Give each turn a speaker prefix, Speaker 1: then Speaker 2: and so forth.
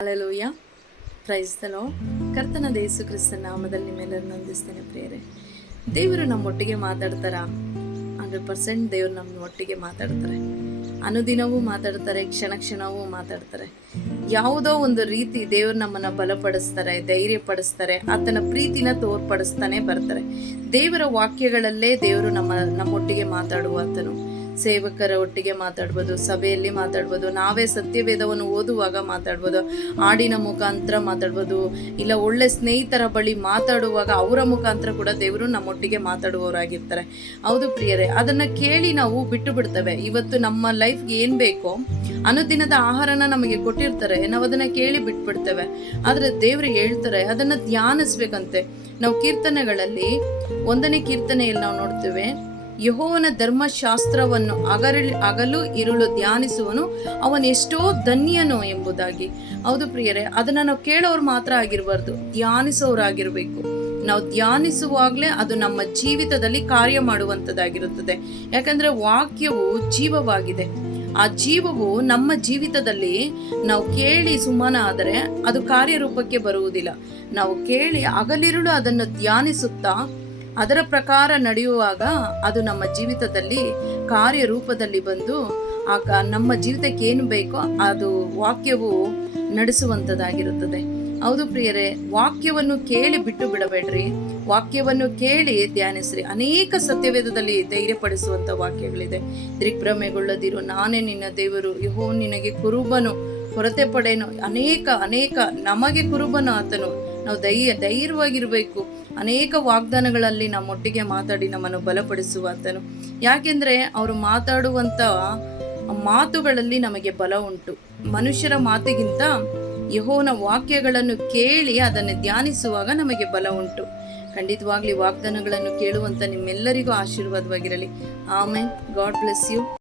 Speaker 1: Alleluia ಪ್ರೈಸ್ತಲೋ ಕರ್ತನ ದೇಸು ಕ್ರಿಸ್ತನ ನಾಮದಲ್ಲಿ ನಿಮ್ಮೆಲ್ಲರನ್ನು ನಂದಿಸ್ತೇನೆ ಪ್ರೇರೆ ದೇವರು ನಮ್ಮೊಟ್ಟಿಗೆ ಮಾತಾಡ್ತಾರ? ಹಂಡ್ರೆಡ್ ಪರ್ಸೆಂಟ್ ದೇವರು ನಮ್ಮ ಒಟ್ಟಿಗೆ ಮಾತಾಡ್ತಾರೆ. ಅನುದಿನವೂ ಮಾತಾಡ್ತಾರೆ, ಕ್ಷಣ ಕ್ಷಣವೂ ಮಾತಾಡ್ತಾರೆ. ಯಾವುದೋ ಒಂದು ರೀತಿ ದೇವರು ನಮ್ಮನ್ನ ಬಲಪಡಿಸ್ತಾರೆ ಧೈರ್ಯ ಪಡಿಸ್ತಾರೆ ಆತನ ಪ್ರೀತಿನ ತೋರ್ಪಡಿಸ್ತಾನೆ ಬರ್ತಾರೆ. ದೇವರ ವಾಕ್ಯಗಳಲ್ಲೇ ದೇವರು ನಮ್ಮ ನಮ್ಮೊಟ್ಟಿಗೆ ಮಾತಾಡುವ ಆತನು ಸೇವಕರ ಒಟ್ಟಿಗೆ ಮಾತಾಡ್ಬೋದು, ಸಭೆಯಲ್ಲಿ ಮಾತಾಡ್ಬೋದು, ನಾವೇ ಸತ್ಯವೇದವನ್ನು ಓದುವಾಗ ಮಾತಾಡ್ಬೋದು, ಹಾಡಿನ ಮುಖಾಂತರ ಮಾತಾಡ್ಬೋದು, ಇಲ್ಲ ಒಳ್ಳೆ ಸ್ನೇಹಿತರ ಬಳಿ ಮಾತಾಡುವಾಗ ಅವರ ಮುಖಾಂತರ ಕೂಡ ದೇವರು ನಮ್ಮೊಟ್ಟಿಗೆ ಮಾತಾಡುವವರಾಗಿರ್ತಾರೆ. ಹೌದು ಪ್ರಿಯರೇ, ಅದನ್ನು ಕೇಳಿ ನಾವು ಬಿಟ್ಟು ಬಿಡ್ತೇವೆ. ಇವತ್ತು ನಮ್ಮ ಲೈಫ್ಗೆ ಏನು ಬೇಕೋ ಅನುದಿನದ ಆಹಾರನ ನಮಗೆ ಕೊಟ್ಟಿರ್ತಾರೆ. ನಾವು ಅದನ್ನು ಕೇಳಿ ಬಿಟ್ಬಿಡ್ತೇವೆ ಆದರೆ ದೇವರು ಹೇಳ್ತಾರೆ, ಅದನ್ನು ಧ್ಯಾನಿಸ್ಬೇಕಂತೆ. ನಾವು ಕೀರ್ತನೆಗಳಲ್ಲಿ, ಒಂದನೇ ಕೀರ್ತನೆಯಲ್ಲಿ ನಾವು ನೋಡ್ತೇವೆ ಯಹೋವನ ಧರ್ಮಶಾಸ್ತ್ರವನ್ನು ಅಗರಳಿ, ಅಗಲು ಇರುಳು ಧ್ಯಾನಿಸುವನು. ಅವನು ಎಷ್ಟೋ ಧನ್ಯನು ಎಂಬುದಾಗಿ. ಹೌದು ಪ್ರಿಯರೇ, ಅದನ್ನು ನಾವು ಕೇಳೋರು ಮಾತ್ರ ಆಗಿರಬಾರ್ದು. ಧ್ಯಾನಿಸೋರಾಗಿರ್ಬೇಕು. ನಾವು ಧ್ಯಾನಿಸುವಾಗಲೇ ಅದು ನಮ್ಮ ಜೀವಿತದಲ್ಲಿ ಕಾರ್ಯ ಮಾಡುವಂಥದ್ದಾಗಿರುತ್ತದೆ. ಯಾಕಂದ್ರೆ ವಾಕ್ಯವು ಜೀವವಾಗಿದೆ. ಆ ಜೀವವು ನಮ್ಮ ಜೀವಿತದಲ್ಲಿ ನಾವು ಕೇಳಿ ಸುಮ್ಮನ ಆದರೆ ಅದು ಕಾರ್ಯರೂಪಕ್ಕೆ ಬರುವುದಿಲ್ಲ. ನಾವು ಕೇಳಿ ಹಗಲಿರುಳು ಅದನ್ನು ಧ್ಯಾನಿಸುತ್ತಾ ಅದರ ಪ್ರಕಾರ ನಡೆಯುವಾಗ ಅದು ನಮ್ಮ ಜೀವಿತದಲ್ಲಿ ಕಾರ್ಯರೂಪದಲ್ಲಿ ಬಂದು ಆ ನಮ್ಮ ಜೀವಿತಕ್ಕೆ ಏನು ಬೇಕೋ ಅದು ವಾಕ್ಯವು ನಡೆಸುವಂಥದ್ದಾಗಿರುತ್ತದೆ ಹೌದು ಪ್ರಿಯರೇ, ವಾಕ್ಯವನ್ನು ಕೇಳಿ ಬಿಟ್ಟು ಬಿಡಬೇಡ್ರಿ. ವಾಕ್ಯವನ್ನು ಕೇಳಿ ಧ್ಯಾನಿಸ್ರಿ. ಅನೇಕ ಸತ್ಯವೇದದಲ್ಲಿ ಧೈರ್ಯಪಡಿಸುವಂಥ ವಾಕ್ಯಗಳಿದೆ. ದಿಗ್ಭ್ರಮೆಗೊಳ್ಳದಿರು, ನಾನೇ ನಿನ್ನ ದೇವರು ಯಹೋ ನಿನಗೆ ಕುರುಬನು, ಕೊರತೆ ಪಡೇನು ಅನೇಕ ಅನೇಕ ನಮಗೆ ಕುರುಬನು ಆತನು ನಾವು ಧೈರ್ಯ, ಧೈರ್ಯವಾಗಿರಬೇಕು. ಅನೇಕ ವಾಗ್ದಾನಗಳಲ್ಲಿ ನಮ್ಮೊಟ್ಟಿಗೆ ಮಾತಾಡಿ ನಮ್ಮನ್ನು ಬಲಪಡಿಸುವ ಆತನು ಯಾಕೆಂದ್ರೆ ಅವರು ಮಾತಾಡುವಂಥ ಮಾತುಗಳಲ್ಲಿ ನಮಗೆ ಬಲ ಉಂಟು. ಮನುಷ್ಯರ ಮಾತಿಗಿಂತ ಯಹೋನ ವಾಕ್ಯಗಳನ್ನು ಕೇಳಿ ಅದನ್ನು ಧ್ಯಾನಿಸುವಾಗ ನಮಗೆ ಬಲ ಉಂಟು. ಖಂಡಿತವಾಗ್ಲಿ ವಾಗ್ದಾನಗಳನ್ನು ಕೇಳುವಂತ ನಿಮ್ಮೆಲ್ಲರಿಗೂ ಆಶೀರ್ವಾದವಾಗಿರಲಿ. ಆಮೇನ್. God bless you.